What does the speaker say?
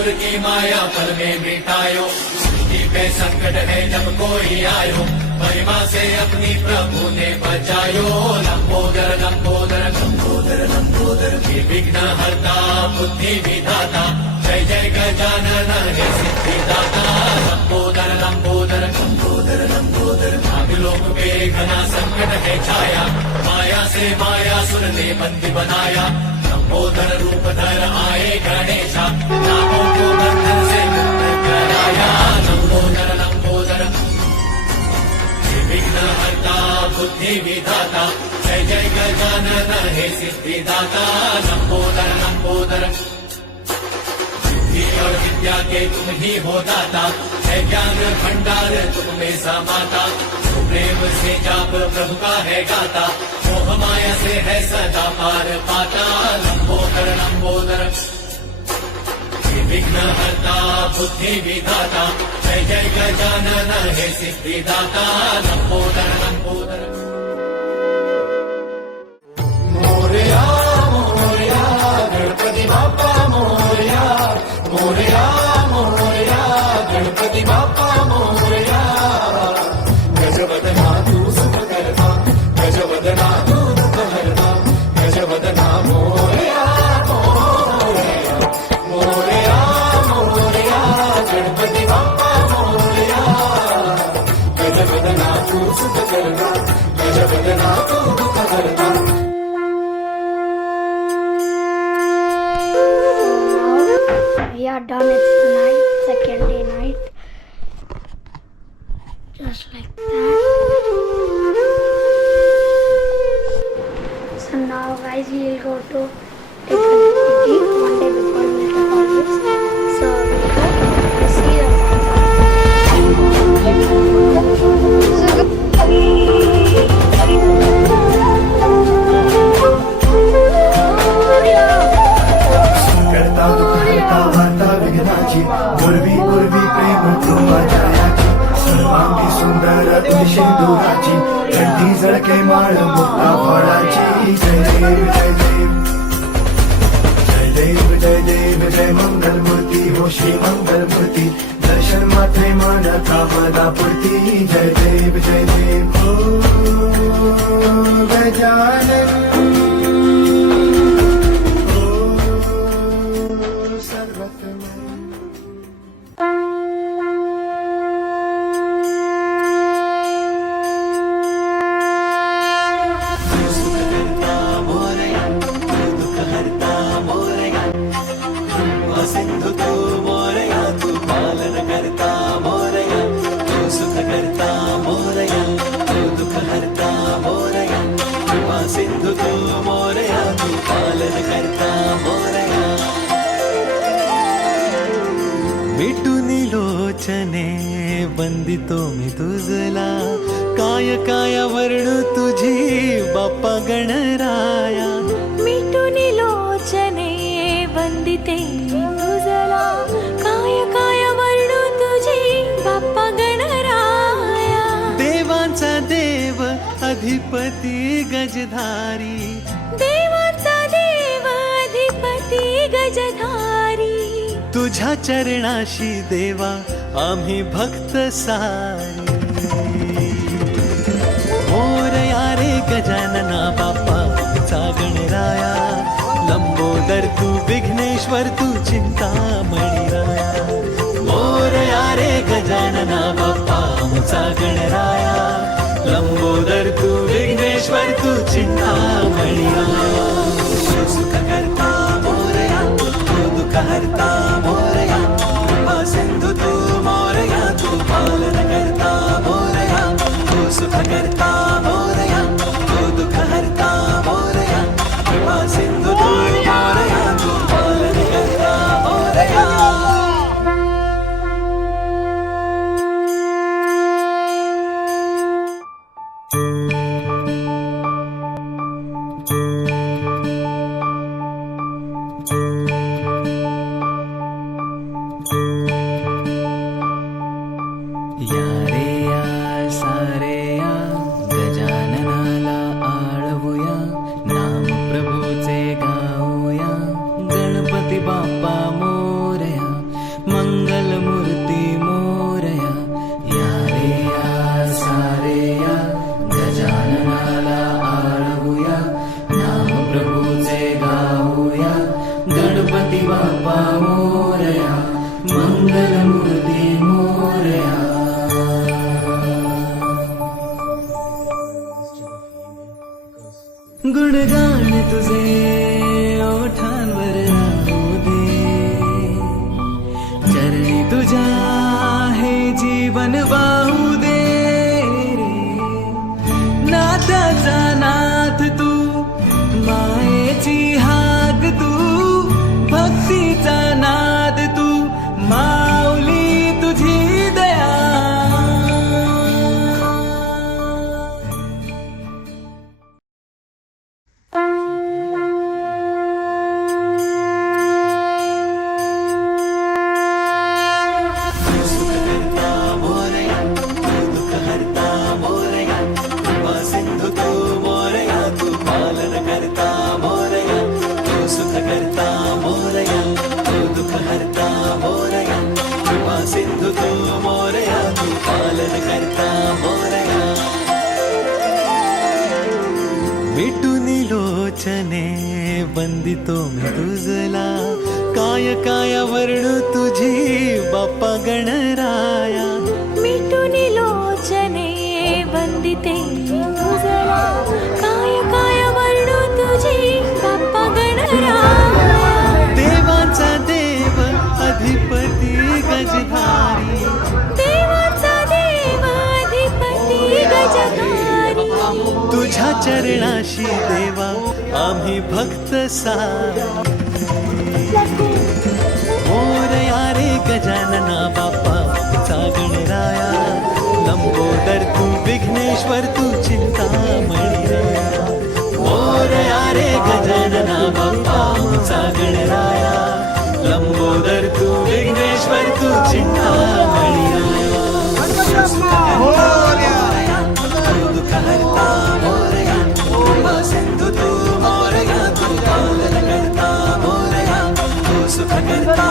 असुर की माया पल में मिटायो, सृष्टि पे संकट है जब कोई आयो, महिमा से अपनी प्रभु ने बचायो। लंबोदर लंबोदर लंबोदर लंबोदर, विघ्न हरता बुद्धि विधाता, जय जय गजानन हे सिद्धिदाता। लंबोदर लंबोदर लंबोदर लंबोदर, नागलोक पे घना संकट है छाया, माया से माया सुर ने बंदी बनाया। लंबोदर रूप धर आए गणेशा, नागों को बंधन से मुक्त कराया। लंबोदर लंबोदर विघ्न हरता बुद्धि विधाता, जय जय गजानन हे सिद्धिदाता। लंबोदर लंबोदर सिद्धि और विद्या के तुम ही हो दाता, है ज्ञान भंडार तुम में समाता। प्रेम से जाप प्रभु का है गाता, मोह माया से है सदा पार पाता। लंबोदर लंबोदर विघ्न हरता बुद्धि विधाता, जय जय गजानन हे सिद्धिदाता। लंबोदर लंबोदर मोरया मोरया गणपति बाप्पा मोरया, मोरया मोरया गणपति बाप्पा मोरया। गजवदना तू सुख करता, गजवदना तू दुख हरता, गजवदना मोरया मोरया, मोरया मोरया गणपति बाप्पा मोरया। गजवदना तू सुख करता, गजवदना तू दुख हरता। We are done. It's the night, second day night. Just like that. So now guys, we will go to Tirupati one day before we take all this. So we'll go and see them. करता दुखहर्ता वार्ता विघ्नाची, पूर्वी पूर्वी प्रेम कृपा जायाची, सर्वांगी सुंदर सिंदुराची, कंठी जळके माळ मुक्ता फळाची। जय देव जय देव जय देव जय देव, जय मंगल मूर्ती हो श्री मंगल मूर्ती, दर्शन मात्रे मन कामना पूर्ती। जय देव जय देव हो गजानन, सिंधु तू मोरया, तू पालन करता मोरया, तू सुख करता मोरया, तू दुख हरता मोरया। कृपा सिंधु तू मोरया, तू पालन करता मोरया। मिटून लोचने वंदितो मी तुझला, काय काय वर्णू तुझी बाप्पा गणराया। मिटून लोचने वंदिते मी तुझला, काय काय वर्णू तुझी बाप्पा गणराया। देवांचा देव अधिपती गजधारी, देवाचा देव अधिपती गजधारी, तुझ्या चरणाशी देवा आम्ही भक्त सारी। मोरया रे गजानना बाप्पा चा गणराया, लंबोदर तू विघ्नेश्वर तू चिंतामणी राया। मोरया रे गजानना बाप्पा चा गणराया, लंबोदर तू विघ्नेश्वर तू चिंतामणी राया। तू सुख करता मोरया, तू दुख हरता मोरया, कृपा सिंधु तू मोरया, तू पालन करता मोरया, तू सुख करता मोरया, तू दुख हरता मोरया, कृपा सिंधु तू मोरया, तू पालन करता मोरया। गणपती बाप्पा मोरया, मंगलमूर्ती मोरया. गुणगान तुझे ओठांवर राहू दे, चरणी तुझ्या हे जीवन वाहू दे रे. नाथाचा नाथ तू, मायेची हाक तू, भक्तीचा नाद तू, माऊली तुझी दया. मिटूनी लोचने वंदितो मी तुझला, काय काय वर्णू तुझी बाप्पा गणराया. मिटुनी लोचने वंदिते तुझला, काय काय वर्णू तुझी बाप्पा गणराया. देवाचा देव अधिपती गजधारी, देवाचा देव अधिपती गजधारी. तुझ्या चरणाशी देवा आम्ही भक्त सारी. मोरया रे गजानना बाप्पा चा गणराया, लंबोदर तू विघ्नेश्वर तू चिंतामणी रे. मोरया रे गजानना बाप्पा चा गणराया, लंबोदर तू विघ्नेश्वर तू चिंतामणी रे. दुःख हरता मोरया, कृपा सिंधू तू मोरया, तू पालन करता मोरया, तू सुख करता